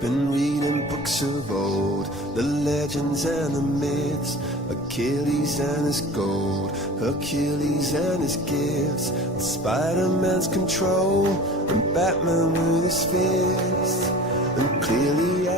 Been reading books of old, the legends and the myths, Achilles and his gold, Hercules and his gifts, Spider-Man's control, and Batman with his fists. And clearly